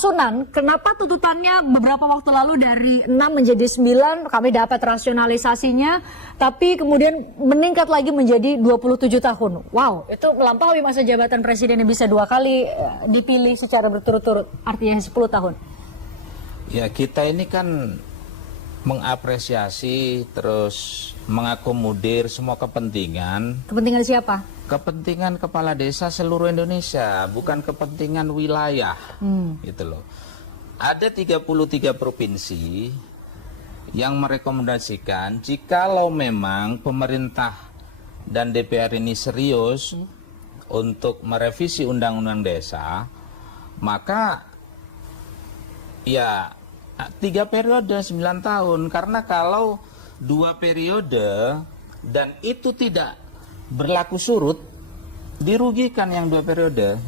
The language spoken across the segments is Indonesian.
Sunan, kenapa tuntutannya beberapa waktu lalu dari 6 menjadi 9, kami dapat rasionalisasinya, tapi kemudian meningkat lagi menjadi 27 tahun. Wow, itu melampaui masa jabatan presiden yang bisa 2 kali dipilih secara berturut-turut, artinya 10 tahun. Ya, kita ini kan mengapresiasi terus mengakomodir semua kepentingan. Kepentingan siapa? Kepentingan kepala desa seluruh Indonesia, bukan kepentingan wilayah. Gitu loh. Ada 33 provinsi yang merekomendasikan jikalau memang pemerintah dan DPR ini serius untuk merevisi undang-undang desa, maka ya 3 periode 9 tahun. Karena kalau 2 periode dan itu tidak berlaku surut, dirugikan yang 2 periode.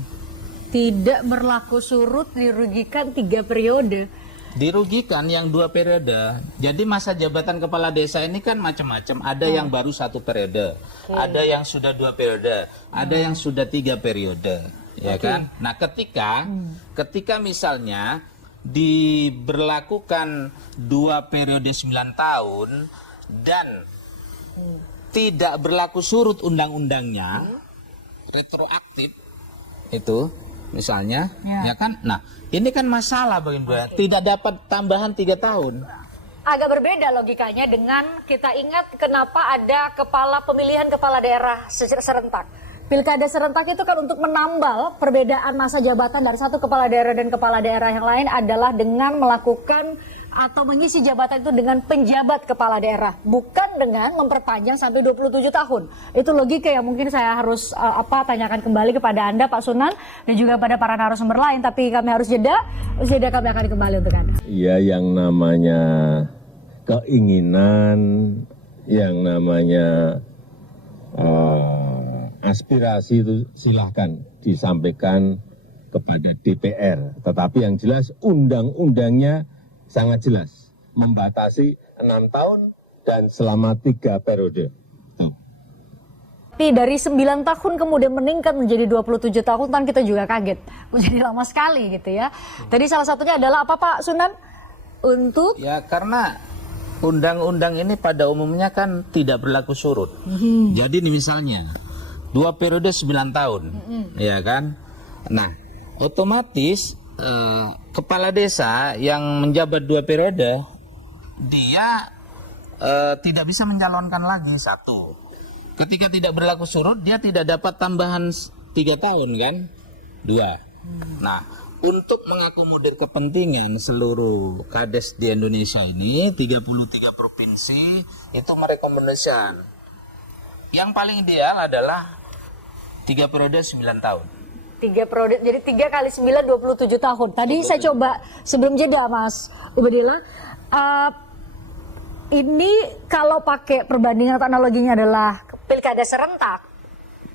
Tidak berlaku surut, dirugikan 3 periode. Dirugikan yang 2 periode. Jadi masa jabatan kepala desa ini kan macam-macam. Ada yang baru 1 periode, ada yang sudah 2 periode, ada yang sudah 3 periode, ya kan? Nah, ketika misalnya diberlakukan 2 periode 9 tahun dan tidak berlaku surut undang-undangnya, retroaktif itu misalnya, ya kan? Nah, ini kan masalah bagi tidak dapat tambahan 3 tahun. Agak berbeda logikanya dengan kita ingat kenapa ada pemilihan kepala daerah serentak. Pilkada serentak itu kan untuk menambal perbedaan masa jabatan dari satu kepala daerah dan kepala daerah yang lain adalah dengan melakukan atau mengisi jabatan itu dengan penjabat kepala daerah, bukan dengan memperpanjang sampai 27 tahun. Itu logika yang mungkin saya harus tanyakan kembali kepada Anda Pak Sunan dan juga pada para narasumber lain, tapi kami harus jeda kami akan kembali untuk Anda. Ya, yang namanya keinginan, yang namanya aspirasi itu silahkan disampaikan kepada DPR, tetapi yang jelas undang-undangnya sangat jelas, membatasi 6 tahun dan selama 3 periode. Tapi dari 9 tahun kemudian meningkat menjadi 27 tahun, kan kita juga kaget. Menjadi lama sekali gitu ya. Tadi salah satunya adalah apa Pak Sunan? Untuk? Ya, karena undang-undang ini pada umumnya kan tidak berlaku surut. Jadi ini misalnya 2 periode 9 tahun, ya kan? Nah, otomatis kepala desa yang menjabat 2 periode, dia tidak bisa mencalonkan lagi 1. Ketika tidak berlaku surut, dia tidak dapat tambahan 3 tahun kan? 2. Nah, untuk mengakomodir kepentingan seluruh kades di Indonesia ini, 33 provinsi itu merekomendasikan yang paling ideal adalah 3 periode 9 tahun. 3 periode, jadi 3 kali 9, 27 tahun. Tadi saya coba sebelum jeda Mas Ubedillah, ini kalau pakai perbandingan atau analoginya adalah pilkada serentak,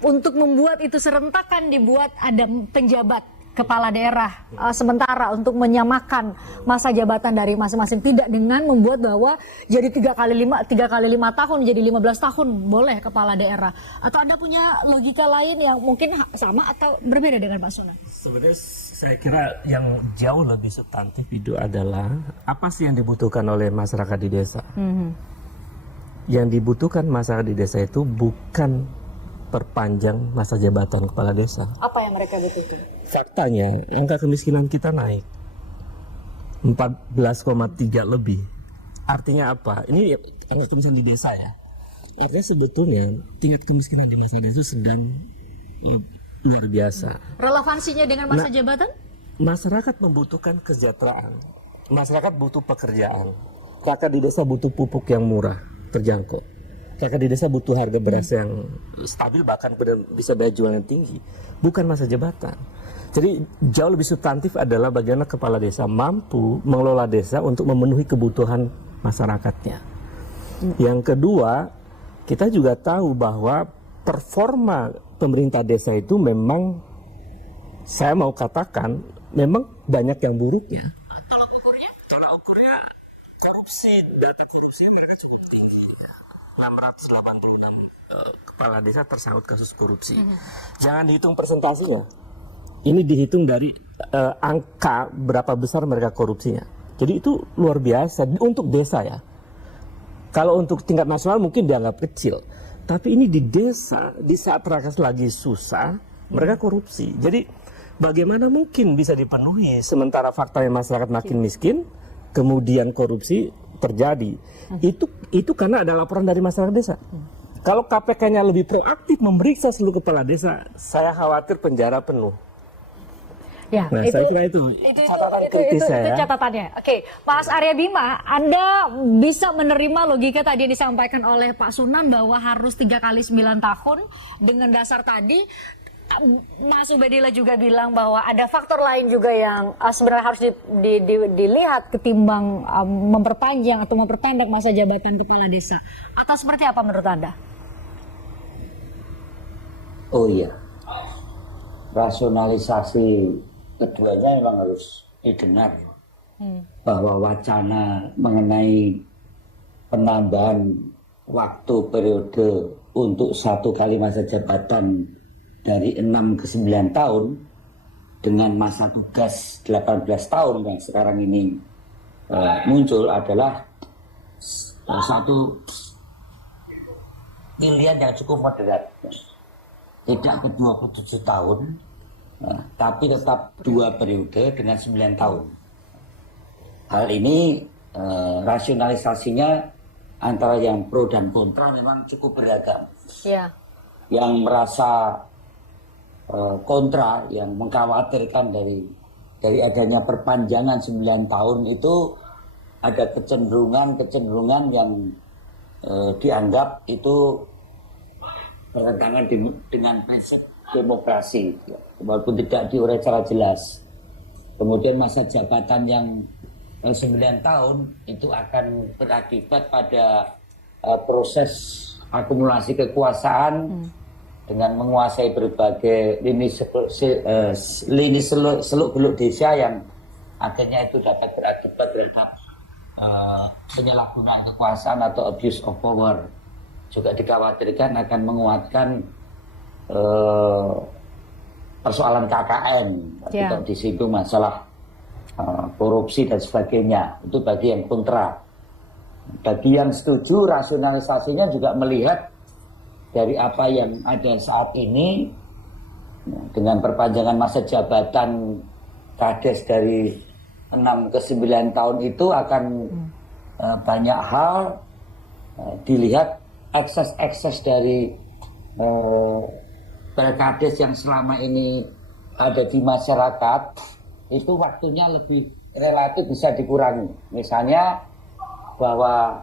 untuk membuat itu serentak kan dibuat ada penjabat kepala daerah sementara untuk menyamakan masa jabatan dari masing-masing, tidak dengan membuat bahwa jadi 3 kali 5 tahun jadi 15 tahun boleh kepala daerah. Atau Anda punya logika lain yang mungkin sama atau berbeda dengan Pak Sunan? Sebenarnya saya kira yang jauh lebih substantif itu adalah apa sih yang dibutuhkan oleh masyarakat di desa. Yang dibutuhkan masyarakat di desa itu bukan perpanjang masa jabatan kepala desa. Apa yang mereka butuhkan? Faktanya, angka kemiskinan kita naik 14,3 lebih. Artinya apa? Ini angka kemiskinan di desa ya. Artinya sebetulnya tingkat kemiskinan di masyarakat itu sedang luar biasa. Relevansinya dengan masa jabatan? Masyarakat membutuhkan kesejahteraan. Masyarakat butuh pekerjaan. Rakyat di desa butuh pupuk yang murah, terjangkau. Rakyat di desa butuh harga beras yang stabil, bahkan bisa daya jual yang tinggi. Bukan masa jabatan. Jadi jauh lebih substantif adalah bagaimana kepala desa mampu mengelola desa untuk memenuhi kebutuhan masyarakatnya. Yang kedua, kita juga tahu bahwa performa pemerintah desa itu memang, saya mau katakan, memang banyak yang buruknya. Tolak ukurnya korupsi, data korupsi mereka cukup tinggi. 686 kepala desa tersangkut kasus korupsi. Jangan dihitung persentasinya. Ini dihitung dari angka berapa besar mereka korupsinya. Jadi itu luar biasa untuk desa ya. Kalau untuk tingkat nasional mungkin dianggap kecil. Tapi ini di desa, di saat rakyat lagi susah, mereka korupsi. Jadi bagaimana mungkin bisa dipenuhi sementara faktanya masyarakat makin miskin, kemudian korupsi terjadi. Itu karena ada laporan dari masyarakat desa. Kalau KPK-nya lebih proaktif memeriksa seluruh kepala desa, saya khawatir penjara penuh. Ya, Nah, saya kira itu catatan kritis itu saya. catatannya. Oke, Mas Arya Bima, Anda bisa menerima logika tadi yang disampaikan oleh Pak Sunan bahwa harus 3 kali 9 tahun dengan dasar tadi. Mas Ubedillah juga bilang bahwa ada faktor lain juga yang sebenarnya harus dilihat ketimbang memperpanjang atau memperpendek masa jabatan kepala desa. Atau seperti apa menurut Anda? Oh iya, rasionalisasi keduanya memang harus didengar, bahwa wacana mengenai penambahan waktu periode untuk 1 kali masa jabatan dari 6 ke 9 tahun dengan masa tugas 18 tahun yang sekarang ini muncul adalah satu pilihan yang cukup moderat. Tidak ke 27 tahun, tapi tetap 2 periode dengan 9 tahun. Hal ini rasionalisasinya antara yang pro dan kontra memang cukup beragam. Ya. Yang merasa kontra, yang mengkhawatirkan dari adanya perpanjangan 9 tahun itu ada kecenderungan yang dianggap itu bertentangan dengan prinsip demokrasi, walaupun tidak diurai secara jelas. Kemudian masa jabatan yang 9 tahun itu akan berakibat pada proses akumulasi kekuasaan dengan menguasai berbagai lini seluk-beluk desa yang akhirnya itu dapat berakibat terhadap penyalahgunaan kekuasaan atau abuse of power. Juga dikhawatirkan akan menguatkan persoalan KKN, tidak disinggung masalah korupsi dan sebagainya. Itu bagi yang kontra. Bagi yang setuju, rasionalisasinya juga melihat dari apa yang ada saat ini dengan perpanjangan masa jabatan Kades dari 6 ke 9 tahun itu akan banyak hal dilihat ekses dari Kades yang selama ini ada di masyarakat itu waktunya lebih relatif bisa dikurangi. Misalnya bahwa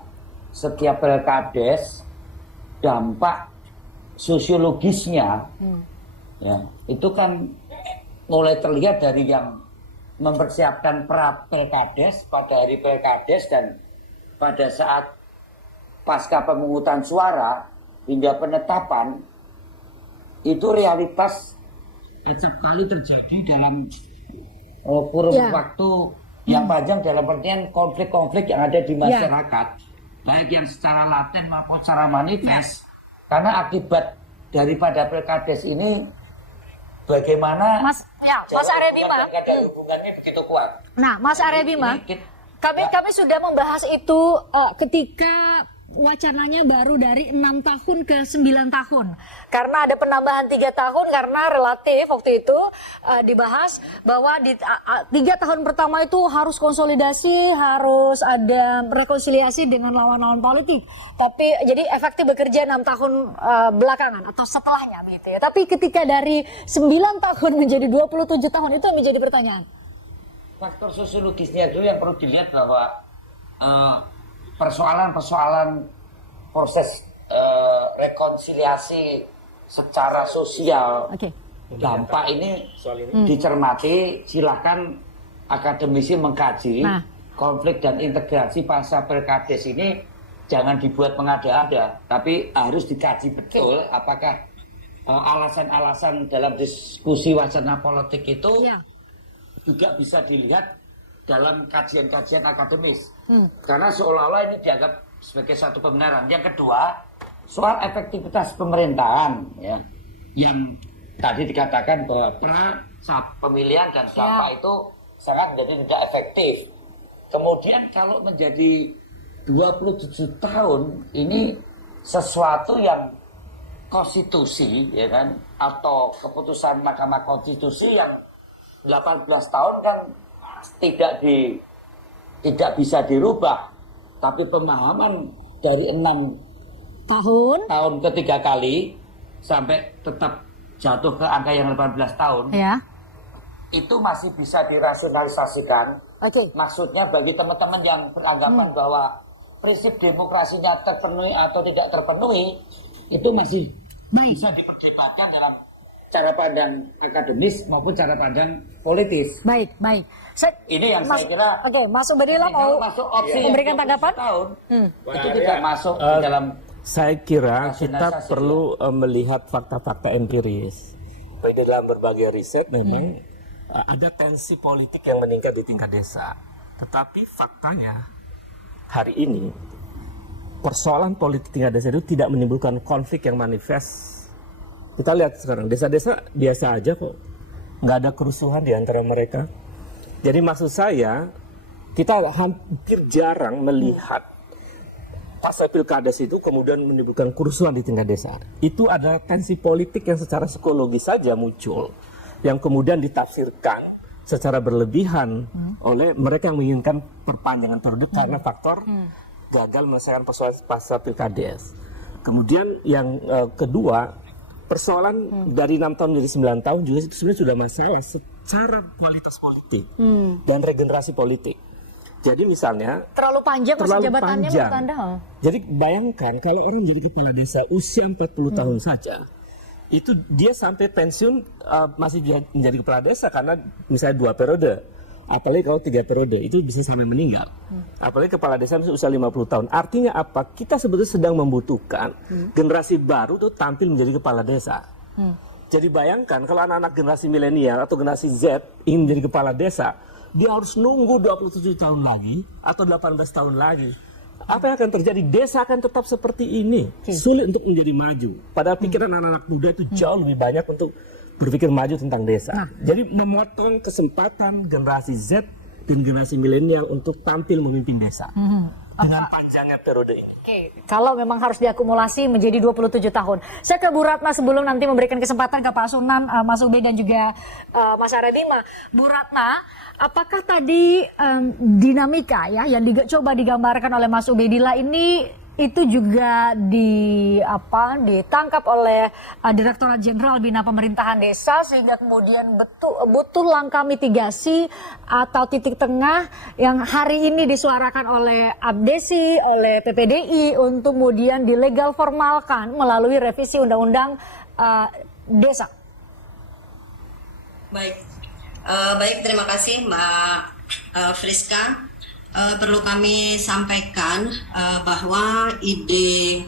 setiap Kades dampak sosiologisnya ya, itu kan mulai terlihat dari yang mempersiapkan pra-Pilkades pada hari Pilkades dan pada saat pasca pemungutan suara hingga penetapan itu realitas acap kali terjadi dalam kurun waktu yang panjang dalam pengertian konflik-konflik yang ada di masyarakat, baik yang secara laten maupun secara manifest. Karena akibat daripada Pilkades ini bagaimana Mas Arya Bima, ada hubungannya begitu kuat. Nah, Mas Arya Bima, kami sudah membahas itu ketika wacananya baru dari 6 tahun ke 9 tahun. Karena ada penambahan 3 tahun karena relatif waktu itu dibahas bahwa di 3 tahun pertama itu harus konsolidasi, harus ada rekonsiliasi dengan lawan-lawan politik. Tapi jadi efektif bekerja 6 tahun belakangan atau setelahnya begitu ya. Tapi ketika dari 9 tahun menjadi 27 tahun itu yang menjadi pertanyaan. Faktor sosiologisnya dulu yang perlu dilihat bahwa persoalan-persoalan proses rekonsiliasi secara sosial dampak ini dicermati. Silakan akademisi mengkaji konflik dan integrasi pasca Pilkades ini jangan dibuat mengada-ada, tapi harus dikaji betul apakah alasan-alasan dalam diskusi wacana politik itu juga bisa dilihat dalam kajian-kajian akademis. Karena seolah-olah ini dianggap sebagai satu pembenaran. Yang kedua, soal efektivitas pemerintahan ya, yang tadi dikatakan bahwa pemilihan dan dampak itu sangat menjadi tidak efektif. Kemudian kalau menjadi 27 tahun ini sesuatu yang konstitusi ya kan, atau keputusan Mahkamah Konstitusi yang 18 tahun kan tidak bisa dirubah, tapi pemahaman dari 6 tahun ketiga kali sampai tetap jatuh ke angka yang 18 tahun itu masih bisa dirasionalisasikan. Maksudnya bagi teman-teman yang beranggapan bahwa prinsip demokrasinya terpenuhi atau tidak terpenuhi, itu masih bisa diperdebatkan dalam cara pandang akademis maupun cara pandang politis. Baik. Ini yang saya kira. Mas Ubedillah mau memberikan tanggapan? Itu tidak masuk di dalam. Saya kira kita perlu melihat fakta-fakta empiris. Di dalam berbagai riset memang ada tensi politik yang meningkat di tingkat desa. Tetapi faktanya hari ini persoalan politik tingkat desa itu tidak menimbulkan konflik yang manifest. Kita lihat sekarang desa-desa biasa aja kok, nggak ada kerusuhan di antara mereka. Jadi maksud saya kita hampir jarang melihat pasca pilkades itu kemudian menimbulkan kerusuhan di tingkat desa. Itu ada tensi politik yang secara psikologis saja muncul, yang kemudian ditafsirkan secara berlebihan oleh mereka yang menginginkan perpanjangan periode karena faktor gagal menyelesaikan persoalan pasca pilkades. Kemudian yang kedua, persoalan dari 6 tahun menjadi 9 tahun juga itu sebenarnya sudah masalah secara kualitas politik dan regenerasi politik. Jadi misalnya terlalu panjang masa jabatannya menurut Anda? Jadi bayangkan kalau orang jadi kepala desa usia 40 tahun saja, itu dia sampai pensiun masih menjadi kepala desa karena misalnya 2 periode. Apalagi kalau 3 periode itu bisa sampai meninggal. Apalagi kepala desa usia 50 tahun. Artinya apa? Kita sebetulnya sedang membutuhkan generasi baru tuh tampil menjadi kepala desa. Jadi bayangkan kalau anak-anak generasi milenial atau generasi Z ingin menjadi kepala desa, dia harus nunggu 27 tahun lagi atau 18 tahun lagi. Apa yang akan terjadi? Desa akan tetap seperti ini. Sulit untuk menjadi maju. Padahal pikiran anak-anak muda itu jauh lebih banyak untuk berpikir maju tentang desa. Jadi memotong kesempatan generasi Z dan generasi milenial untuk tampil memimpin desa dengan panjangnya periode ini. Kalau memang harus diakumulasi menjadi 27 tahun. Saya ke Bu Ratna sebelum nanti memberikan kesempatan ke Pak Sunan, Mas Ube dan juga Mas Aradima. Bu Ratna, apakah tadi dinamika ya yang coba digambarkan oleh Mas Ubedillah ini itu juga ditangkap oleh Direktorat Jenderal Bina Pemerintahan Desa sehingga kemudian butuh langkah mitigasi atau titik tengah yang hari ini disuarakan oleh Abdesi, oleh PPDI untuk kemudian dilegal formalkan melalui revisi Undang-Undang Desa. Baik, terima kasih Mbak Friska. Perlu kami sampaikan bahwa ide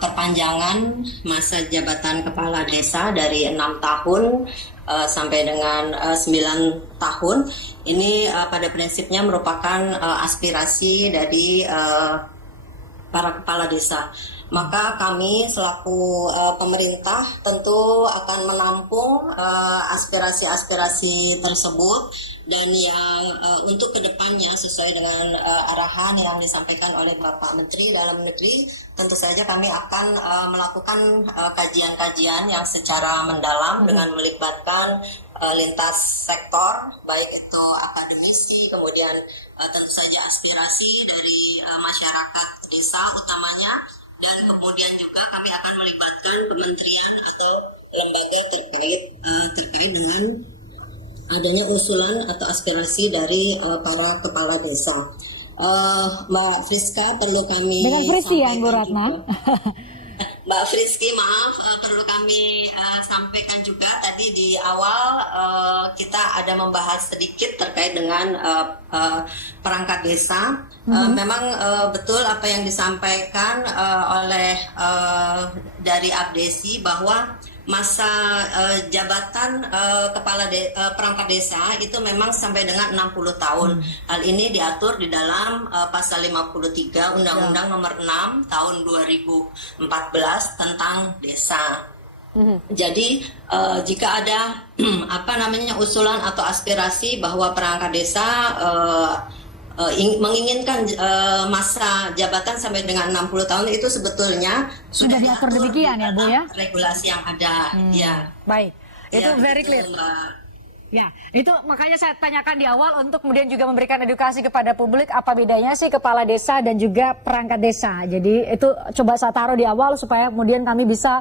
perpanjangan masa jabatan kepala desa dari 6 tahun sampai dengan 9 tahun ini pada prinsipnya merupakan aspirasi dari para kepala desa. Maka kami selaku pemerintah tentu akan menampung aspirasi-aspirasi tersebut dan yang untuk kedepannya sesuai dengan arahan yang disampaikan oleh Bapak Menteri Dalam Negeri, tentu saja kami akan melakukan kajian-kajian yang secara mendalam dengan melibatkan lintas sektor, baik itu akademisi, kemudian tentu saja aspirasi dari masyarakat desa utamanya, dan kemudian juga kami akan melibatkan kementerian atau lembaga terkait dengan adanya usulan atau aspirasi dari para kepala desa. Mbak Friska, perlu kami dengan Friski ya Bu Ratna. Mbak Friski, maaf, perlu kami sampaikan juga tadi di awal kita ada membahas sedikit terkait dengan perangkat desa. Memang betul apa yang disampaikan oleh dari Abdesi bahwa masa jabatan kepala perangkat desa itu memang sampai dengan 60 tahun. Hal ini diatur di dalam pasal 53 Undang-Undang Nomor 6 tahun 2014 tentang desa. Jadi jika ada usulan atau aspirasi bahwa perangkat desa menginginkan masa jabatan sampai dengan 60 tahun, itu sebetulnya Sudah diatur demikian ya, Bu, ya? Regulasi yang ada, ya. Baik, itu Ya, very gitu, clear. Mbak. Ya, itu makanya saya tanyakan di awal untuk kemudian juga memberikan edukasi kepada publik apa bedanya sih kepala desa dan juga perangkat desa. Jadi itu coba saya taruh di awal supaya kemudian kami bisa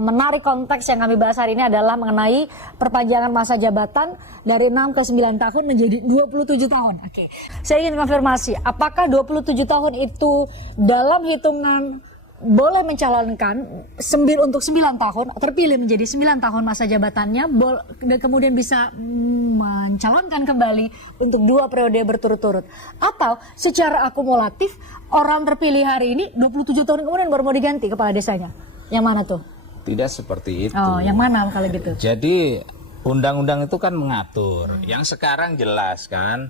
menarik konteks yang kami bahas hari ini adalah mengenai perpanjangan masa jabatan dari 6 ke 9 tahun menjadi 27 tahun. Oke. Saya ingin konfirmasi, apakah 27 tahun itu dalam hitungan boleh mencalonkan untuk 9 tahun, terpilih menjadi 9 tahun masa jabatannya, dan kemudian bisa mencalonkan kembali untuk 2 periode berturut-turut. Atau secara akumulatif, orang terpilih hari ini 27 tahun kemudian baru mau diganti kepala desanya. Yang mana tuh? Tidak seperti itu. Oh, yang mana kalau gitu? Jadi undang-undang itu kan mengatur. Yang sekarang jelas kan,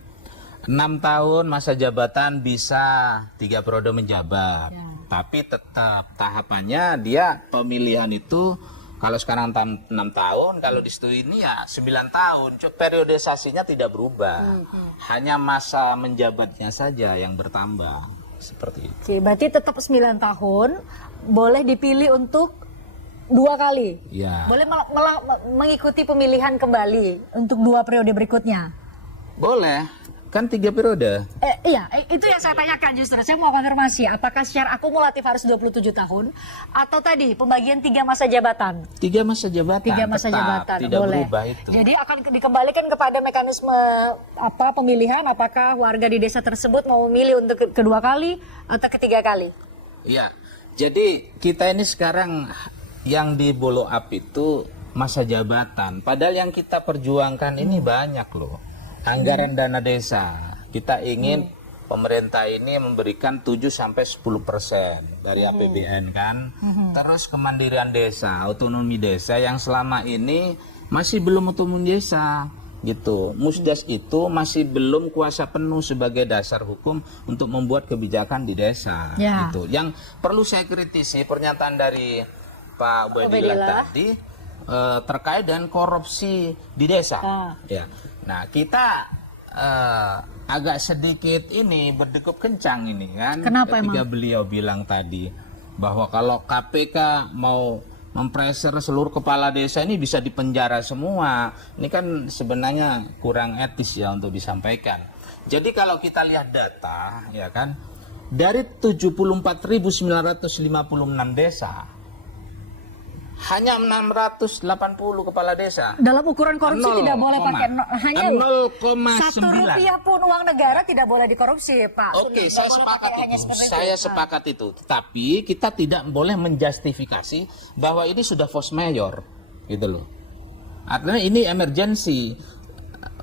6 tahun masa jabatan bisa 3 periode menjabat. Ya. Tapi tetap tahapannya dia pemilihan itu kalau sekarang 6 tahun, kalau disetujui ini ya 9 tahun. Periodisasinya tidak berubah. Hanya masa menjabatnya saja yang bertambah. Seperti itu. Oke, berarti tetap 9 tahun boleh dipilih untuk 2 kali. Ya. Boleh mengikuti pemilihan kembali untuk 2 periode berikutnya. Boleh. Kan 3 periode. Iya, itu yang saya tanyakan justru. Saya mau konfirmasi, apakah secara akumulatif harus 27 tahun atau tadi pembagian 3 masa jabatan? 3 masa jabatan. 3 masa tetap, jabatan, tidak boleh. berubah itu. Jadi akan dikembalikan kepada mekanisme pemilihan, apakah warga di desa tersebut mau memilih untuk kedua kali atau ketiga kali? Iya. Jadi kita ini sekarang yang di follow up itu masa jabatan. Padahal yang kita perjuangkan ini banyak loh. Anggaran dana desa, kita ingin pemerintah ini memberikan 7-10% dari APBN kan. Terus kemandirian desa, otonomi desa yang selama ini masih belum otonomi desa gitu. Musdas itu masih belum kuasa penuh sebagai dasar hukum untuk membuat kebijakan di desa gitu. Yang perlu saya kritisi pernyataan dari Pak Ubaidillah tadi terkait dengan korupsi di desa. Ya. Nah, kita agak sedikit ini berdegup kencang ini kan. Kenapa ketika emang? Beliau bilang tadi bahwa kalau KPK mau mempreser seluruh kepala desa ini bisa dipenjara semua. Ini kan sebenarnya kurang etis ya untuk disampaikan. Jadi kalau kita lihat data ya kan, dari 74.956 desa hanya 680 kepala desa. Dalam ukuran korupsi tidak boleh pakai hanya 1 0,9 rupiah pun uang negara tidak boleh dikorupsi, Pak. Oke, saya sepakat itu. Saya sepakat itu. Tapi kita tidak boleh menjustifikasi bahwa ini sudah force majeure, gitu loh. Artinya ini emergency.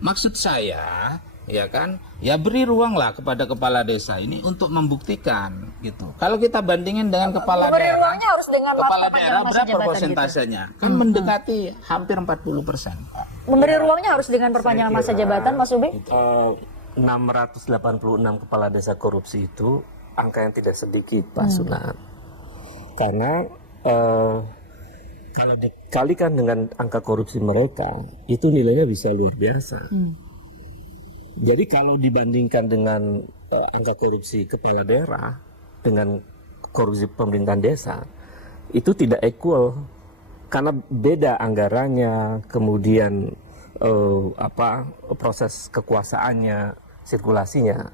Maksud saya, ya kan, ya beri ruanglah kepada kepala desa ini untuk membuktikan, gitu. Kalau kita bandingin dengan kepala Memberi daerah, ruangnya harus dengan kepala masa daerah jabatan berapa gitu. persentasenya? Kan mendekati hampir 40%. Memberi ruangnya harus dengan perpanjangan masa jabatan, Mas Ube? 686 kepala desa korupsi itu angka yang tidak sedikit, Pak Sunan. Karena kalau dikalikan dengan angka korupsi mereka, itu nilainya bisa luar biasa. Jadi kalau dibandingkan dengan angka korupsi kepala daerah dengan korupsi pemerintahan desa, itu tidak equal karena beda anggarannya, kemudian proses kekuasaannya, sirkulasinya.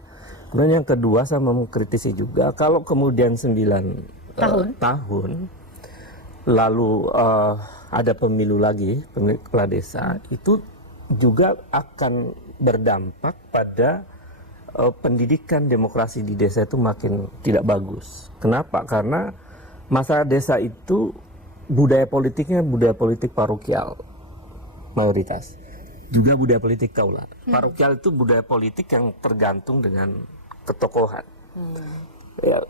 Kemudian yang kedua saya mengkritisi juga kalau kemudian 9 tahun lalu ada pemilu lagi, pemilu kepala desa, itu juga akan berdampak pada pendidikan demokrasi di desa itu makin tidak bagus. Kenapa? Karena masalah desa itu budaya politiknya budaya politik parokial mayoritas, juga budaya politik kaulah. Parokial itu budaya politik yang tergantung dengan ketokohan, ya,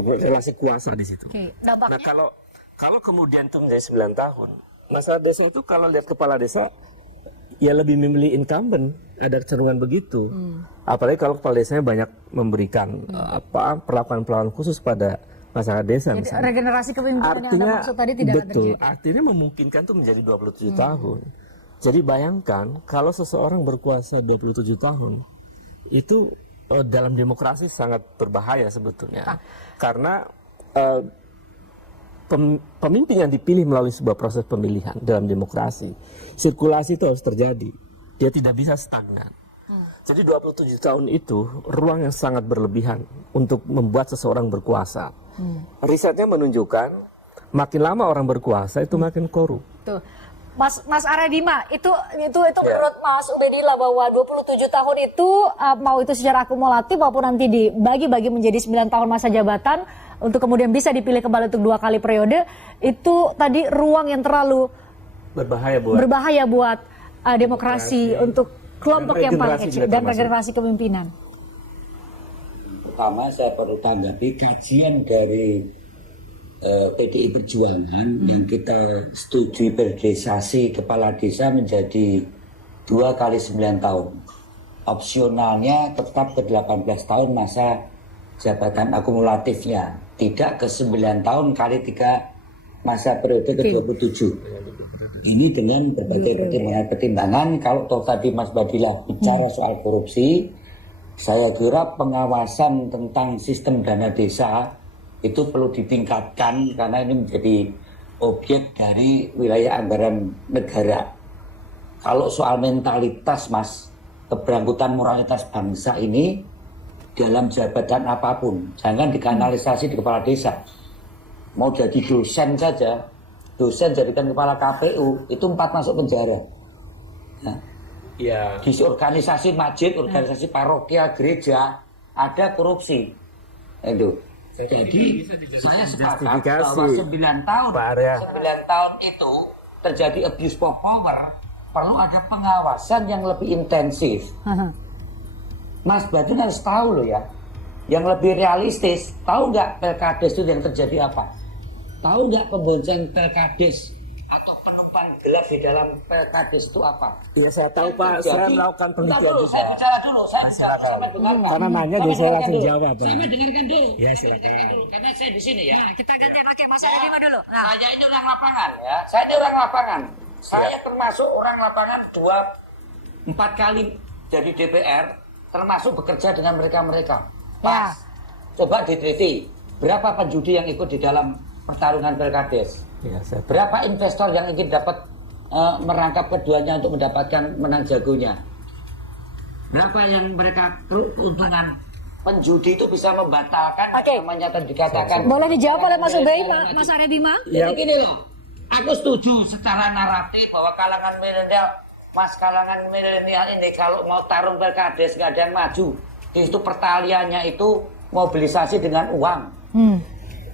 relasi kuasa di situ. Nah kalau kemudian itu menjadi 9 tahun, masalah desa itu kalau lihat kepala desa ya lebih memilih incumbent, ada kecenderungan begitu. Apalagi kalau kepala desanya banyak memberikan perlakuan-perlakuan khusus pada masyarakat desa. Jadi misalnya. regenerasi kepemimpinan yang Anda maksud tadi tidak akan betul, terjadi. artinya memungkinkan itu menjadi 27 tahun. Jadi bayangkan kalau seseorang berkuasa 27 tahun, itu dalam demokrasi sangat berbahaya sebetulnya. Karena pemimpin yang dipilih melalui sebuah proses pemilihan dalam demokrasi, sirkulasi itu harus terjadi. Dia tidak bisa stagnan. Jadi 27 tahun itu ruang yang sangat berlebihan untuk membuat seseorang berkuasa. Risetnya menunjukkan makin lama orang berkuasa itu makin korup. Tuh. Mas Aradima, itu menurut Mas Ubedillah bahwa 27 tahun itu mau itu secara akumulatif maupun nanti dibagi-bagi menjadi 9 tahun masa jabatan untuk kemudian bisa dipilih kembali untuk 2 kali periode, itu tadi ruang yang terlalu berbahaya buat demokrasi untuk kelompok yang paling kecil dan regenerasi kepemimpinan. Pertama saya perlu tanggapi kajian dari PDI Perjuangan yang kita setujui periodisasi kepala desa menjadi 2 kali 9 tahun. Opsionalnya tetap ke 18 tahun masa jabatan akumulatifnya, tidak ke 9 tahun kali 3 masa periode ke-27. Ini dengan berbagai pertimbangan. Kalau toh tadi Mas Badillah bicara soal korupsi, saya kira pengawasan tentang sistem dana desa itu perlu ditingkatkan karena ini menjadi objek dari wilayah anggaran negara. Kalau soal mentalitas, Mas, keberangkutan moralitas bangsa ini dalam jabatan apapun, jangan dikanalisasi di kepala desa. Mau jadi dosen saja, dosen jadikan kepala KPU, itu 4 masuk penjara. Nah, Ya. di organisasi masjid, organisasi parokia, gereja, ada korupsi. Itu. Jadi saya sepakat bahwa 9 tahun itu terjadi abuse of power, perlu ada pengawasan yang lebih intensif. Mas Badun harus tahu loh ya, yang lebih realistis. Tahu nggak Pelkades itu yang terjadi apa? Tahu nggak pembonceng Pelkades atau penumpang gelap di dalam Pelkades itu apa? Ya saya tahu Pak, saya melakukan penelitian juga. Saya bicara dulu, saya dengarkan. Karena nanya jadi saya langsung jawab. Saya mau dengarkan dulu. Ya silakan. Karena saya di sini ya. Nah, kita gantian pakai Mas Aradima dulu. Nah, Saya ini orang lapangan ya. Saya ini orang lapangan. Saya termasuk orang lapangan 4 kali jadi DPR, termasuk bekerja dengan mereka-mereka. Pas. Coba diteliti berapa penjudi yang ikut di dalam pertarungan Pelkades. Ya, Berapa investor yang ingin dapat merangkap keduanya untuk mendapatkan menang jagonya. Berapa yang mereka keuntungan. Penjudi itu bisa membatalkan namanya tadi dikatakan. boleh dijawab oleh Mas Ubedillah, Mas Aradima? Jadi gini loh, aku setuju secara naratif bahwa kalangan milenial ini kalau mau tarung Pelkades nggak ada yang maju. Itu pertaliannya itu mobilisasi dengan uang.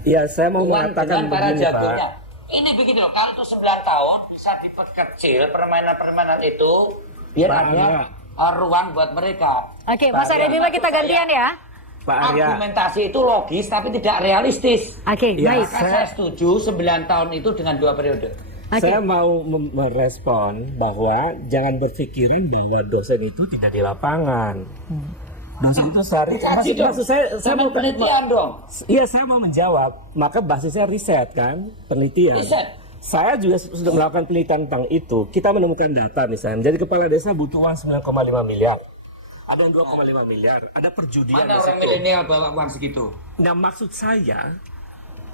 Ya saya mau Uang mengatakan dengan para begini jagonya. Pak. Ini begitu loh, kalau itu 9 tahun bisa diperkecil permainan-permainan itu biar ada ruang buat mereka. Oke, Mas Aradima kita gantian ya. Pak Arya. Argumentasi itu logis tapi tidak realistis. Oke, Ya, baik. Maka saya setuju 9 tahun itu dengan 2 periode. Oke. Saya mau merespon bahwa jangan berpikiran bahwa dosen itu tidak di lapangan. Dosen itu sehari. Maksud saya mau penelitian dong. Iya, saya mau menjawab. Maka basisnya riset kan, penelitian. Riset. Saya juga sudah melakukan penelitian tentang itu. Kita menemukan data misalnya. Jadi kepala desa butuh uang 9,5 miliar. Ada yang 2,5 miliar. Ada perjudian Mana di orang situ. milenial bawa uang segitu? Nah, maksud saya,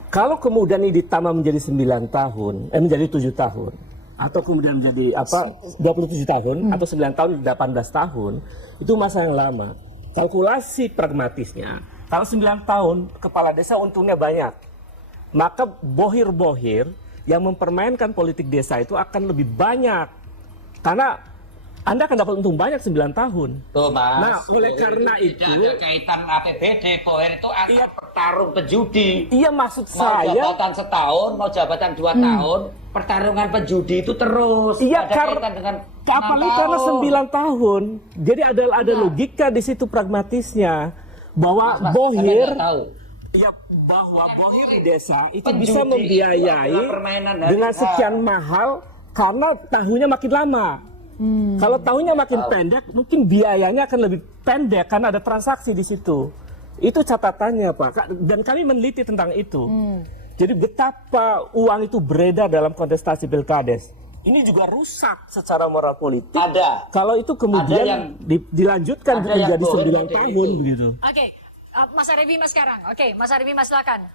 kalau kemudian ini ditambah menjadi 9 tahun, menjadi 7 tahun, atau kemudian menjadi 27 tahun, atau 9 tahun, 18 tahun, itu masa yang lama. Kalkulasi pragmatisnya, kalau 9 tahun, kepala desa untungnya banyak. Maka bohir-bohir yang mempermainkan politik desa itu akan lebih banyak. Karena Anda akan dapat untung banyak 9 tahun. Tuh Mas. Nah, oleh karena itu tidak ada kaitan APBD, Boher itu antar petarung penjudi. Iya, maksud Mau saya. jabatan setahun, mau jabatan 2 tahun, pertarungan penjudi itu terus. Iya, Ada kaitan dengan apalagi 6 karena tahun. 9 tahun. Jadi ada logika di situ pragmatisnya bahwa Mas, bohir, Anda nggak tahu. ya bahwa bohir di desa itu Penjudi bisa itu membiayai adalah permainan dari dengan hal. sekian mahal karena tahunnya makin lama. Kalau tahunnya makin pendek, mungkin biayanya akan lebih pendek karena ada transaksi di situ. Itu catatannya Pak, dan kami meneliti tentang itu. Jadi betapa uang itu beredar dalam kontestasi pilkades. Ini juga rusak secara moral politik. Ada. Kalau itu kemudian dilanjutkan ada yang menjadi 9 tahun itu. begitu. Oke, Mas Arif Bima sekarang. Oke, Mas Arif Bima silakan.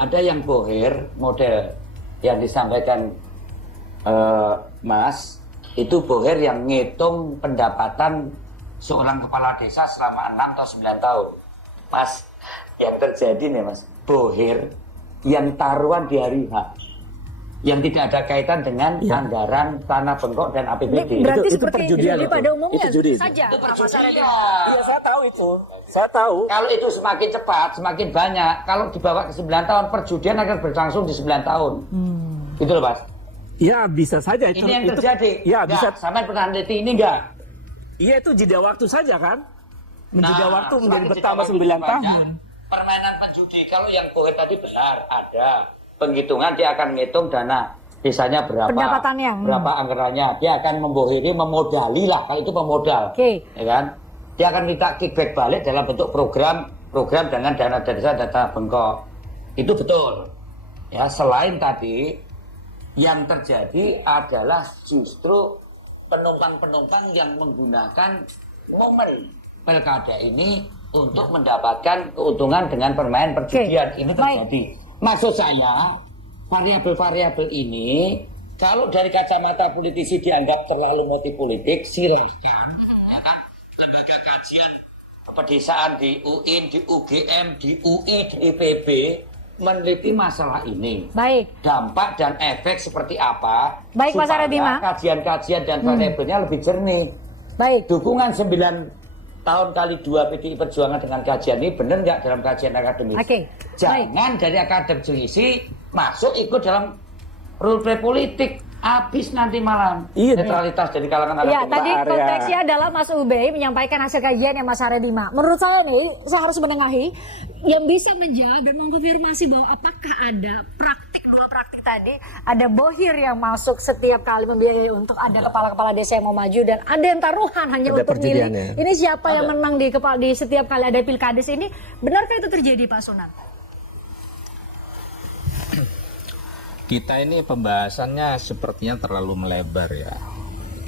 Ada yang bohir model yang disampaikan Mas, itu bohir yang ngitung pendapatan seorang kepala desa selama 6 atau 9 tahun. Mas, yang terjadi nih Mas, bohir yang taruhan di hari H, yang tidak ada kaitan dengan anggaran tanah bengkok dan APBD. Berarti Itu seperti perjudian judi itu. pada umumnya Itu judi. saja. Itu Mas Arif Bima. Iya, saya tahu itu. Saya tahu. Kalau itu semakin cepat, semakin banyak. Kalau dibawa ke 9 tahun, perjudian akan berlangsung di 9 tahun. Gitu loh, Mas. Ya, bisa saja itu. Ini yang terjadi. Ya, bisa. Sampai pernah teliti ini enggak? Iya, itu jeda waktu saja kan? Menjeda waktu menjadi semakin bertambah jeda waktu 9 banyak, tahun. Permainan penjudi. Kalau yang bohir tadi benar, ada penghitungan, dia akan ngitung dana desanya berapa, Pendapatannya. berapa anggarannya. Dia akan membohiri, memodali lah. Kalau itu pemodal, ya kan? Dia akan minta kickback balik dalam bentuk program dengan dana desa, data bengkok. Itu betul. Ya, selain tadi yang terjadi adalah justru penumpang-penumpang yang menggunakan momen pilkada ini untuk mendapatkan keuntungan dengan permainan perjudian. Ini terjadi. Maksud saya, variabel-variabel ini kalau dari kacamata politisi dianggap terlalu motif politik, silahkan, ya kan? Lembaga kajian pedesaan di UIN, di UGM, di UI, di IPB meneliti masalah ini. Baik. Dampak dan efek seperti apa? Baik, Mas Arif Bima. Kajian-kajian dan variabelnya lebih jernih. Baik. Dukungan 9 tahun kali 2 PDI Perjuangan dengan kajian ini benar nggak dalam kajian akademis? Oke. Jangan dari akademisi masuk ikut dalam role play politik. Habis nanti malam netralitas dari kalangan Ya, akademisi. tadi konteksnya adalah Mas Ubey menyampaikan hasil kajian yang Mas Arif Bima. Menurut saya nih, saya harus menengahi yang bisa menjawab dan mengkonfirmasi bahwa apakah ada dua praktik tadi, ada bohir yang masuk setiap kali membiayai untuk ada kepala-kepala desa yang mau maju dan ada yang taruhan hanya Ada untuk milih. perjudiannya. Ini siapa yang menang di setiap kali ada pilkades ini? Benarkah itu terjadi, Pak Sunan? Kita ini pembahasannya sepertinya terlalu melebar ya.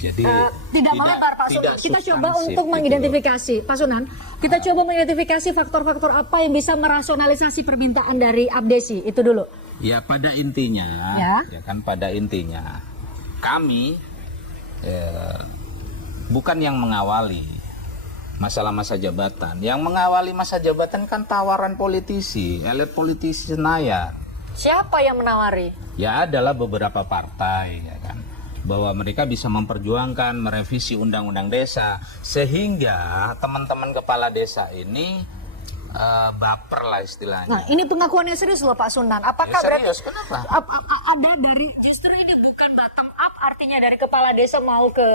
Jadi tidak melebar, Pak Sunan. Kita coba untuk gitu mengidentifikasi, Pak Sunan. Kita coba mengidentifikasi faktor-faktor apa yang bisa merasionalisasi permintaan dari Abdesi itu dulu. Ya, pada intinya, pada intinya kami bukan yang mengawali masalah masa jabatan. Yang mengawali masa jabatan kan tawaran politisi, elit politisi Senayan. Siapa yang menawari? Ya, adalah beberapa partai, ya kan, bahwa mereka bisa memperjuangkan merevisi undang-undang desa sehingga teman-teman kepala desa ini baper lah istilahnya. Nah, ini pengakuannya serius loh Pak Sunan. Apakah serius, berarti kenapa? Ada dari justru ini bukan bottom up, artinya dari kepala desa mau ke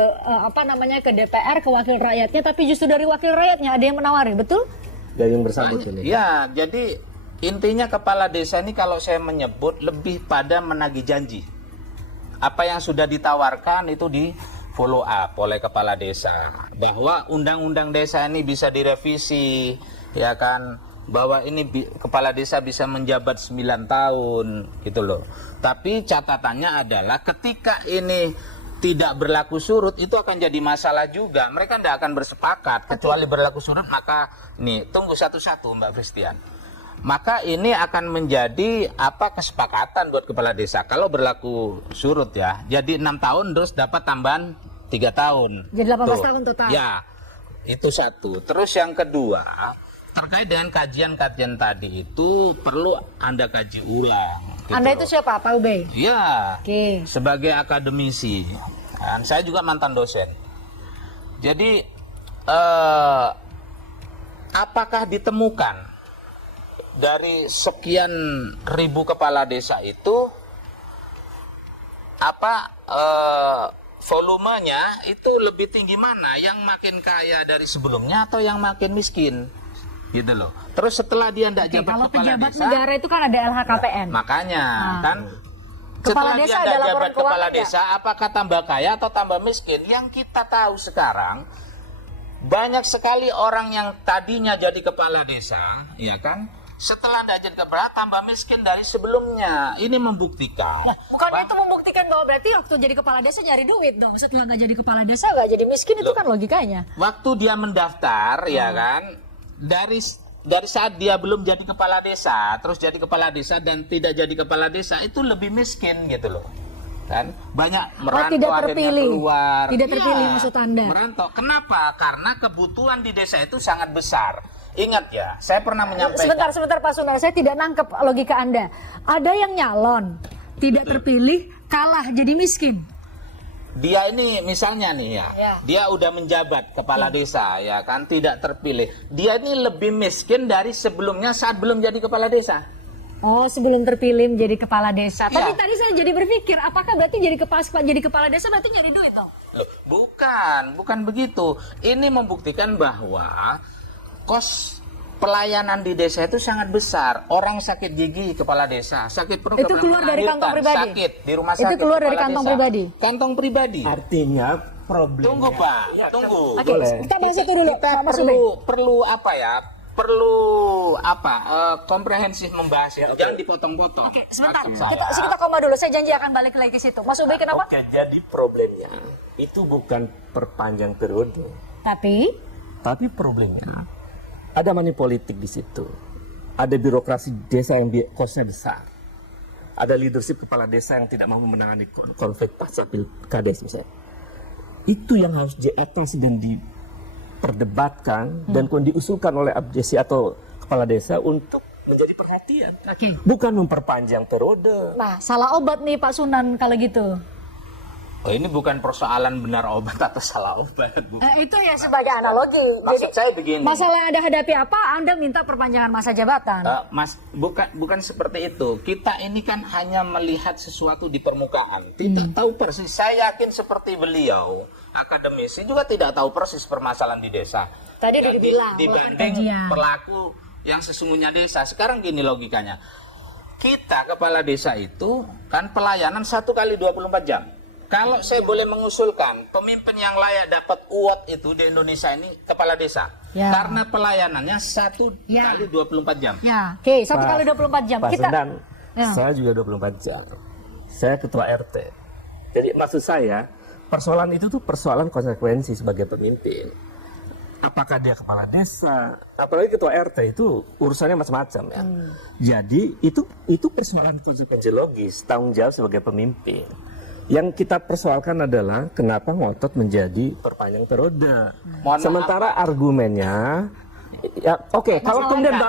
ke DPR, ke wakil rakyatnya, tapi justru dari wakil rakyatnya ada yang menawari, betul? Gayung bersambut ini. Ya, jadi intinya kepala desa ini kalau saya menyebut lebih pada menagih janji. Apa yang sudah ditawarkan itu di follow up oleh kepala desa. Bahwa undang-undang desa ini bisa direvisi, ya kan. Bahwa ini kepala desa bisa menjabat 9 tahun, gitu loh. Tapi catatannya adalah ketika ini tidak berlaku surut, itu akan jadi masalah juga. Mereka tidak akan bersepakat. Kecuali berlaku surut, maka nih, tunggu satu-satu Mbak Christian. Maka ini akan menjadi kesepakatan buat kepala desa kalau berlaku surut ya. Jadi 6 tahun terus dapat tambahan 3 tahun. Jadi 18 tahun total. Ya, itu satu. Terus yang kedua, terkait dengan kajian-kajian tadi itu perlu Anda kaji ulang. Gitu. Anda itu siapa, Pak Ubey? Ya, Oke. sebagai akademisi. Dan saya juga mantan dosen. Jadi, apakah ditemukan dari sekian ribu kepala desa itu volumenya itu lebih tinggi mana, yang makin kaya dari sebelumnya atau yang makin miskin, gitu loh. Terus setelah dia tidak jabat kalau kepala pejabat desa, negara itu kan ada LHKPN. makanya kan Kepala setelah desa dia ada tidak laporan jabat kepala keuangan desa, apakah tambah kaya atau tambah miskin? Yang kita tahu sekarang banyak sekali orang yang tadinya jadi kepala desa, ya kan? Setelah tidak jadi kepala, tambah miskin dari sebelumnya. Ini membuktikan. Nah, bukannya itu membuktikan bahwa berarti waktu jadi kepala desa nyari duit dong. Setelah nggak jadi kepala desa nggak jadi miskin, itu kan logikanya. Waktu dia mendaftar, ya kan, dari saat dia belum jadi kepala desa, terus jadi kepala desa dan tidak jadi kepala desa, itu lebih miskin gitu loh. Kan banyak merantau tidak akhirnya terpilih. keluar. Tidak terpilih Iya, maksud Anda. Merantau. Kenapa? Karena kebutuhan di desa itu sangat besar. Ingat ya, saya pernah menyampaikan. Sebentar Pak Sunar, saya tidak nangkep logika Anda. Ada yang nyalon, tidak terpilih, kalah jadi miskin. Dia ini misalnya nih ya, dia udah menjabat kepala desa ya kan, tidak terpilih. Dia ini lebih miskin dari sebelumnya saat belum jadi kepala desa. Oh, sebelum terpilih menjadi kepala desa. Iya. Tapi tadi saya jadi berpikir, apakah berarti jadi kepala desa berarti nyari duit dong? Loh, bukan begitu. Ini membuktikan bahwa kos pelayanan di desa itu sangat besar. Orang sakit gigi kepala desa, sakit perut Itu keluar dari kantong pribadi? sakit di rumah sakit. Itu keluar dari kepala kantong desa. pribadi? Kantong pribadi. Artinya problemnya. Tunggu Pak, tunggu. Oke, kita bahas itu dulu. Kita Pak Mas Ubed. perlu apa ya? Komprehensif membahas ya. Jangan dipotong-potong. Oke, sebentar. Maksud saya. Kita koma dulu. Saya janji akan balik lagi ke situ. Mas Ubed kenapa? Oke, jadi problemnya itu bukan perpanjang periode, tapi problemnya ada money politik di situ. Ada birokrasi desa yang kosnya besar. Ada leadership kepala desa yang tidak mampu menangani konflik pasca pilkades misalnya. Itu yang harus diatasi dan diperdebatkan dan diusulkan oleh abdesi atau kepala desa untuk menjadi perhatian. Oke. Bukan memperpanjang periode. Nah, salah obat nih Pak Sunan kalau gitu. Oh, ini bukan persoalan benar obat atau salah obat, Bu. Itu ya sebagai analogi. Maksud saya begini. Masalah yang Anda hadapi apa? Anda minta perpanjangan masa jabatan. Mas, bukan seperti itu. Kita ini kan hanya melihat sesuatu di permukaan. Tidak tahu persis. Saya yakin seperti beliau, akademisi juga tidak tahu persis permasalahan di desa. Tadi udah dibilang, dibanding pelaku yang sesungguhnya desa. Sekarang gini logikanya. Kita kepala desa itu kan pelayanan 1 kali 24 jam. Kalau saya boleh mengusulkan, pemimpin yang layak dapat award itu di Indonesia ini kepala desa. Ya. Karena pelayanannya 1 kali 24 jam. Ya, oke, 1 kali 24 jam. Pak Kita Sendan, saya juga 24 jam. Saya ketua RT. Jadi maksud saya, persoalan itu tuh persoalan konsekuensi sebagai pemimpin. Apakah dia kepala desa, apalagi ketua RT itu urusannya macam-macam ya. Jadi itu persoalan konsekuensi logis, tanggung jawab sebagai pemimpin. Yang kita persoalkan adalah kenapa ngotot menjadi perpanjang periode. Sementara argumennya, ya oke, kalau kemudian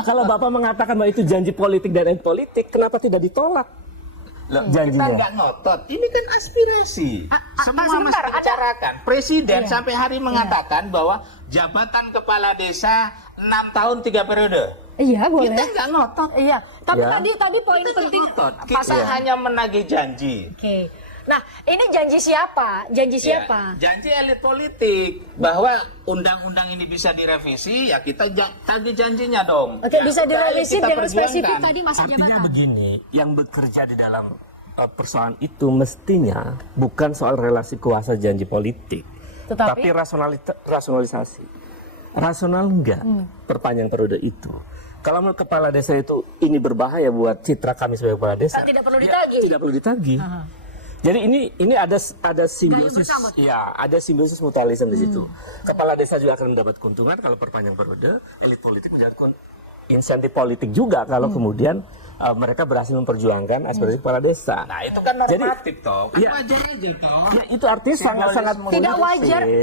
kalau Bapak mengatakan bahwa itu janji politik dan elit politik, kenapa tidak ditolak? Loh, janjinya. kita nggak ngotot, ini kan aspirasi. Semua sebentar, mesti bicarakan. Presiden sampai hari mengatakan bahwa jabatan kepala desa 6 tahun 3 periode. Iya, boleh. Kita nggak ngotot. Iya, tapi Ya. tadi poin Kita penting. ngotot. Kita hanya menagih janji. Oke. Nah, ini janji siapa? Janji siapa? Ya, janji elit politik bahwa undang-undang ini bisa direvisi, ya kita tagih janjinya dong. Oke, Ya, bisa kita direvisi dengan perjuangkan. spesifik tadi masa Artinya jabatan. begini, yang bekerja di dalam persoalan itu mestinya bukan soal relasi kuasa janji politik, tapi rasionalisasi. Rasional enggak perpanjang periode itu. Kalau menurut kepala desa itu ini berbahaya buat citra kami sebagai kepala desa, Kan tidak perlu ditagih. Tidak perlu ditagih. Jadi ini ada simbiosis, bersambut. ya ada simbiosis mutualisme di situ. Kepala desa juga akan mendapat keuntungan kalau perpanjang periode, elit politik mendapat insentif politik juga kalau kemudian mereka berhasil memperjuangkan aspirasi kepala desa. Nah, itu kan normatif toh. Kan ya, wajar aja toh. Ya, itu artinya sangat-sangat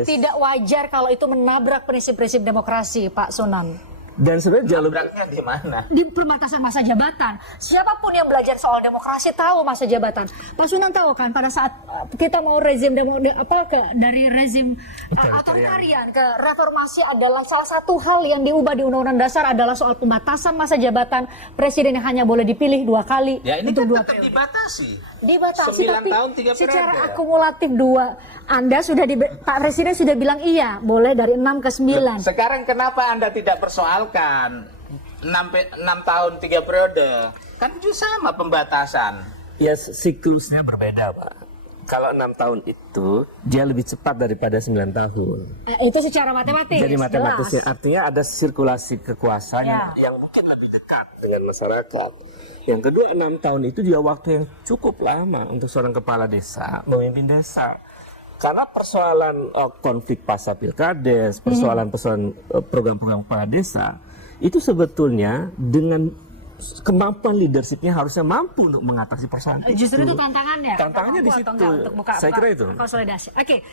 Tidak wajar kalau itu menabrak prinsip-prinsip demokrasi, Pak Sunan. Dan sebenarnya jalur Nabraknya di mana? Di perbatasan masa jabatan. Siapapun yang belajar soal demokrasi tahu masa jabatan. Pak Sunan tahu kan pada saat kita mau rezim dari rezim otoritarian ke reformasi adalah salah satu hal yang diubah di Undang-Undang Dasar adalah soal pembatasan masa jabatan presiden yang hanya boleh dipilih 2 kali. Ya ini untuk kan 2 tetap dibatasi. Dibatasi 9 tapi tahun 3 periode. secara akumulatif 2. Anda sudah Pak Presiden sudah bilang iya, boleh dari 6 ke 9. Sekarang kenapa Anda tidak persoalkan 6 tahun 3 periode? Kan itu sama pembatasan. ya siklusnya berbeda, Pak. Kalau 6 tahun itu dia lebih cepat daripada 9 tahun. Itu secara matematis. Jadi matematis jelas. artinya ada sirkulasi kekuasaan yang mungkin lebih dekat dengan masyarakat. Yang kedua, 6 tahun itu juga waktu yang cukup lama untuk seorang kepala desa memimpin desa. Karena persoalan konflik pasca pilkades, persoalan program-program kepala desa itu sebetulnya dengan kemampuan leadershipnya harusnya mampu untuk mengatasi persoalan Justru itu tantangannya. Tantangannya di situ. Untuk buka Saya kira itu. konsolidasi. Oke.